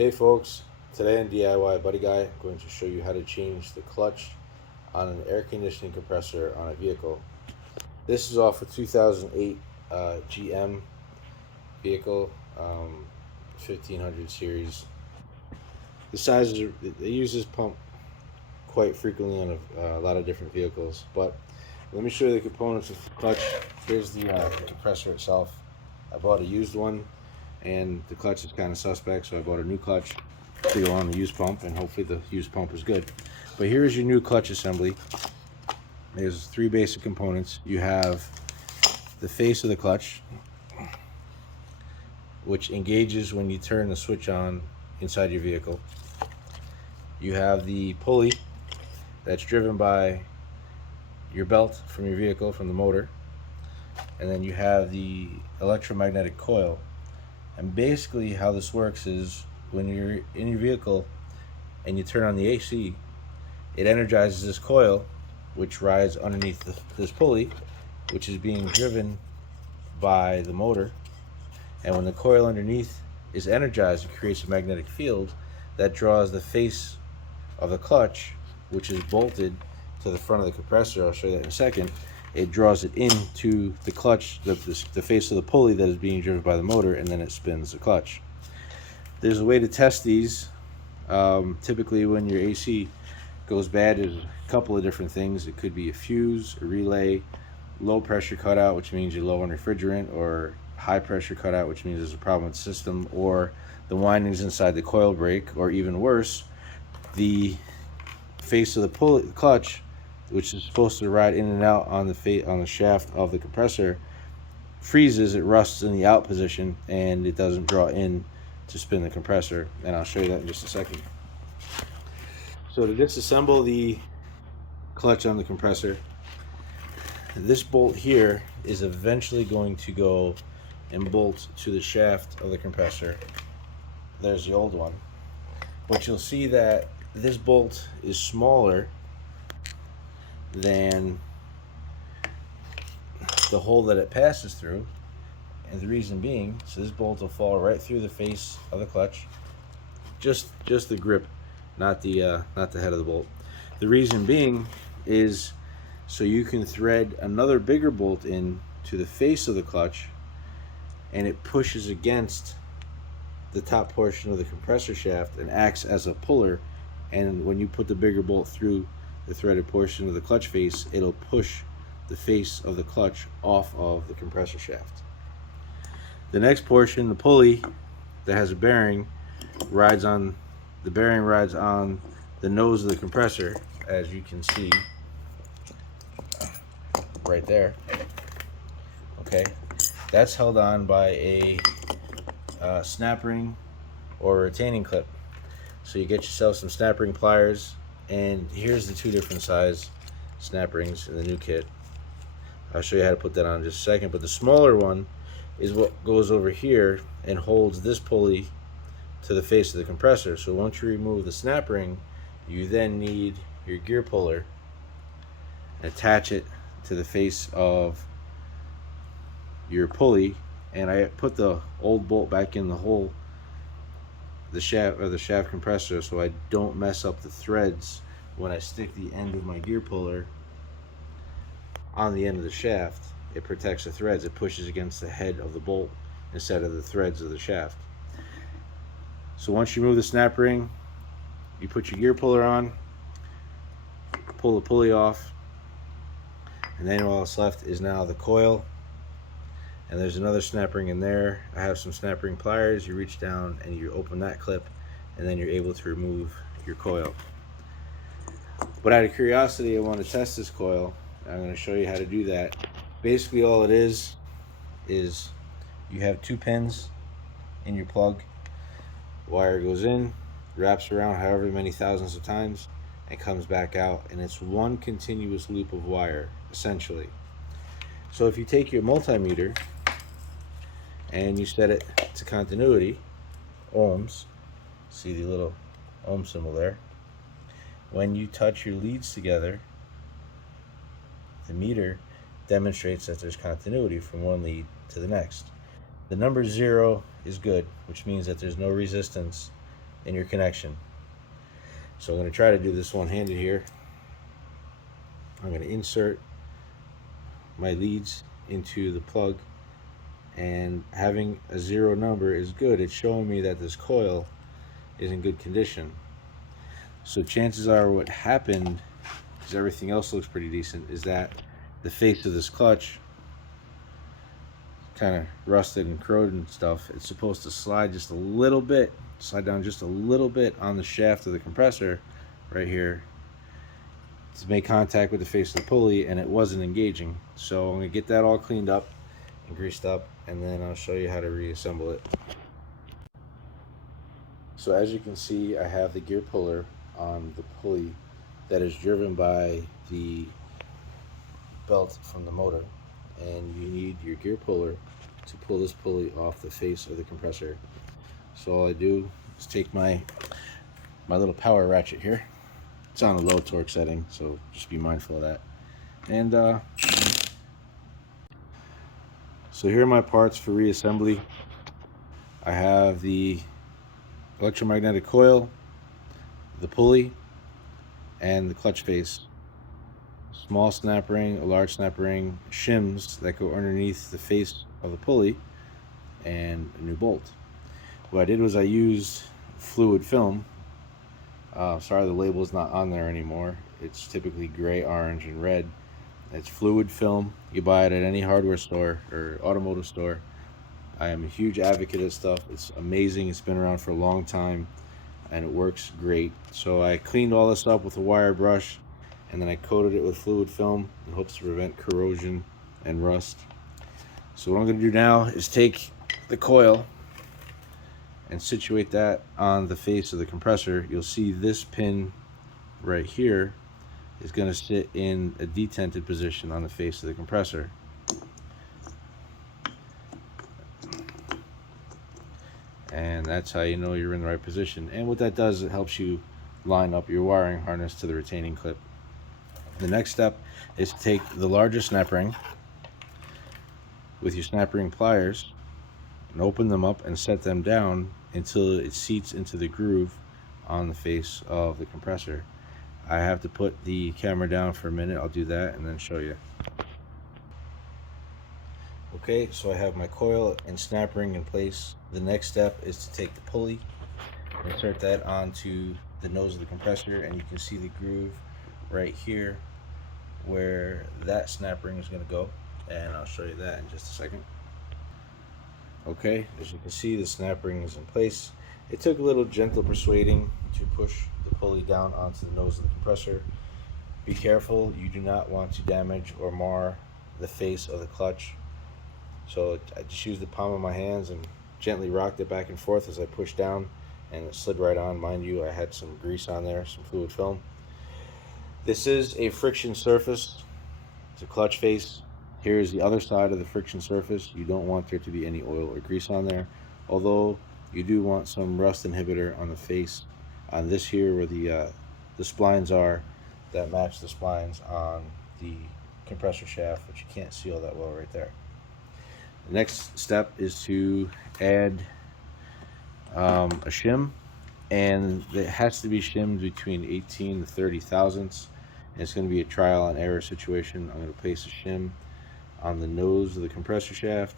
Hey folks, today on DIY Buddy Guy, I'm going to show you how to change the clutch on an air conditioning compressor on a vehicle. This is off a 2008 GM vehicle, 1500 series. The size is, they use this pump quite frequently on a lot of different vehicles, but let me show you the components of the clutch. Here's the compressor itself. I bought a used one and the clutch is kind of suspect, so I bought a new clutch to go on the used pump, and hopefully the used pump is good. But here's your new clutch assembly. There's three basic components. You have the face of the clutch, which engages when you turn the switch on inside your vehicle. You have the pulley that's driven by your belt from your vehicle, from the motor. And then you have the electromagnetic coil. And basically how this works is when you're in your vehicle and you turn on the AC, it energizes this coil, which rides underneath this pulley, which is being driven by the motor. And when the coil underneath is energized, it creates a magnetic field that draws the face of the clutch, which is bolted to the front of the compressor. I'll show you that in a second. It draws it into the clutch, the face of the pulley that is being driven by the motor, and then it spins the clutch. There's a way to test these. Typically when your AC goes bad, there's a couple of different things. It could be a fuse, a relay, low pressure cutout, which means you're low on refrigerant, or high pressure cutout, which means there's a problem with the system, or the windings inside the coil break, or even worse, the face of the clutch, which is supposed to ride in and out on the shaft of the compressor, freezes. It rusts in the out position and it doesn't draw in to spin the compressor, and I'll show you that in just a second. So to disassemble the clutch on the compressor, this bolt here is eventually going to go and bolt to the shaft of the compressor. There's the old one, but you'll see that this bolt is smaller than the hole that it passes through, and the reason being, so this bolt will fall right through the face of the clutch, just the grip, not the head of the bolt. The reason being is so you can thread another bigger bolt in to the face of the clutch, and it pushes against the top portion of the compressor shaft and acts as a puller, and when you put the bigger bolt through the threaded portion of the clutch face, it'll push the face of the clutch off of the compressor shaft. The next portion, the pulley that has a bearing, rides on the nose of the compressor, as you can see right there. Okay, that's held on by a snap ring or a retaining clip. So you get yourself some snap ring pliers, and here's the two different size snap rings in the new kit. I'll show you how to put that on in just a second, but the smaller one is what goes over here and holds this pulley to the face of the compressor. So once you remove the snap ring, you then need your gear puller and attach it to the face of your pulley. And I put the old bolt back in the hole, the shaft compressor, so I don't mess up the threads when I stick the end of my gear puller on the end of the shaft. It protects the threads. It pushes against the head of the bolt instead of the threads of the shaft. So once you remove the snap ring, you put your gear puller on, pull the pulley off, and then all that's left is now the coil. And there's another snap ring in there. I have some snap ring pliers. You reach down and you open that clip, and then you're able to remove your coil. But out of curiosity, I want to test this coil. I'm going to show you how to do that. Basically all it is you have two pins in your plug. Wire goes in, wraps around however many thousands of times, and comes back out, and it's one continuous loop of wire essentially. So if you take your multimeter and you set it to continuity, ohms, see the little ohm symbol there, when you touch your leads together, the meter demonstrates that there's continuity from one lead to the next. The number 0 is good, which means that there's no resistance in your connection. So I'm going to try to do this one-handed here. I'm going to insert my leads into the plug, and having a 0 number is good. It's showing me that this coil is in good condition. So chances are what happened, because everything else looks pretty decent, is that the face of this clutch kind of rusted and corroded and stuff. It's supposed to slide just a little bit, slide down just a little bit on the shaft of the compressor right here to make contact with the face of the pulley, and it wasn't engaging. So I'm going to get that all cleaned up and greased up, and then I'll show you how to reassemble it. So as you can see, I have the gear puller on the pulley that is driven by the belt from the motor, and you need your gear puller to pull this pulley off the face of the compressor. So all I do is take my little power ratchet here. It's on a low torque setting, so just be mindful of that. And so here are my parts for reassembly. I have the electromagnetic coil, the pulley, and the clutch face. Small snap ring, a large snap ring, shims that go underneath the face of the pulley, and a new bolt. What I did was I used fluid film. Sorry the label is not on there anymore. It's typically gray, orange, and red. It's fluid film. You buy it at any hardware store or automotive store. I am a huge advocate of stuff. It's amazing. It's been around for a long time and it works great. So I cleaned all this up with a wire brush, and then I coated it with fluid film in hopes to prevent corrosion and rust. So what I'm going to do now is take the coil and situate that on the face of the compressor. You'll see this pin right here is going to sit in a detented position on the face of the compressor. And that's how you know you're in the right position. And what that does, it helps you line up your wiring harness to the retaining clip. The next step is to take the larger snap ring with your snap ring pliers and open them up and set them down until it seats into the groove on the face of the compressor. I have to put the camera down for a minute. I'll do that and then show you. Okay, so I have my coil and snap ring in place. The next step is to take the pulley, insert that onto the nose of the compressor, and you can see the groove right here where that snap ring is going to go, and I'll show you that in just a second. Okay, as you can see, the snap ring is in place. It took a little gentle persuading to push the pulley down onto the nose of the compressor. Be careful, you do not want to damage or mar the face of the clutch. So I just used the palm of my hands and gently rocked it back and forth as I pushed down, and it slid right on. Mind you, I had some grease on there, some fluid film. This is a friction surface. It's a clutch face. Here is the other side of the friction surface. You don't want there to be any oil or grease on there, although you do want some rust inhibitor on the face on this here where the splines are that match the splines on the compressor shaft, which you can't see all that well right there. The next step is to add a shim, and it has to be shimmed between 18 to 30 thousandths. And it's going to be a trial and error situation. I'm going to place a shim on the nose of the compressor shaft,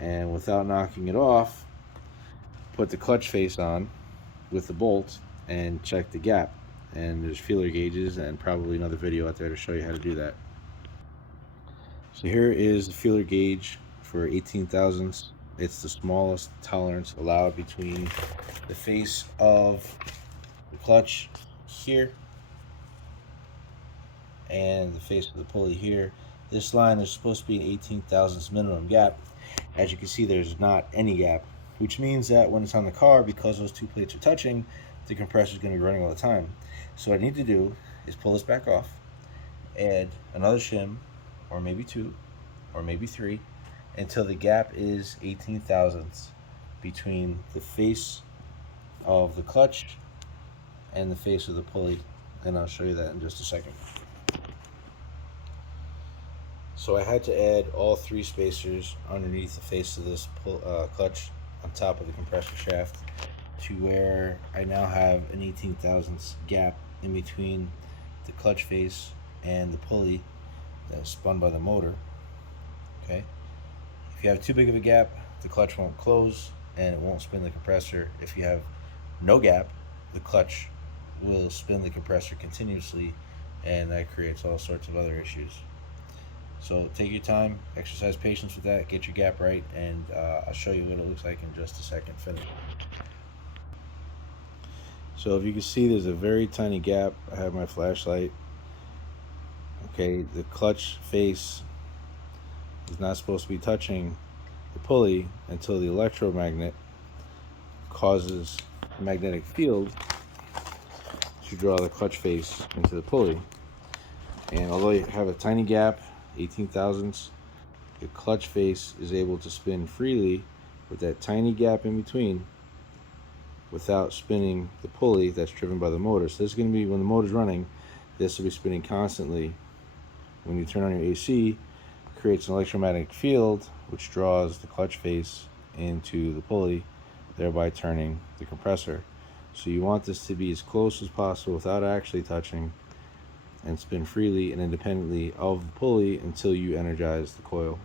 and without knocking it off, put the clutch face on with the bolt and check the gap. And there's feeler gauges and probably another video out there to show you how to do that. So here is the feeler gauge for 18 thousandths. It's the smallest tolerance allowed between the face of the clutch here and the face of the pulley here. This line is supposed to be an 18 thousandths minimum gap. As you can see, there's not any gap, which means that when it's on the car, because those two plates are touching, the compressor is going to be running all the time. So what I need to do is pull this back off, add another shim, or maybe two, or maybe three, until the gap is 18 thousandths between the face of the clutch and the face of the pulley, and I'll show you that in just a second. So I had to add all three spacers underneath the face of this clutch on top of the compressor shaft to where I now have an 18 thousandths gap in between the clutch face and the pulley that's spun by the motor. Okay, if you have too big of a gap, the clutch won't close and it won't spin the compressor. If you have no gap, the clutch will spin the compressor continuously, and that creates all sorts of other issues. So take your time, exercise patience with that, get your gap right, and I'll show you what it looks like in just a second. Finish. So if you can see, there's a very tiny gap. I have my flashlight. Okay, the clutch face is not supposed to be touching the pulley until the electromagnet causes a magnetic field to draw the clutch face into the pulley. And although you have a tiny gap, 18 thousandths, the clutch face is able to spin freely with that tiny gap in between without spinning the pulley that's driven by the motor. So this is going to be, when the motor's running, this will be spinning constantly. When you turn on your AC, it creates an electromagnetic field which draws the clutch face into the pulley, thereby turning the compressor. So you want this to be as close as possible without actually touching, and spin freely and independently of the pulley until you energize the coil.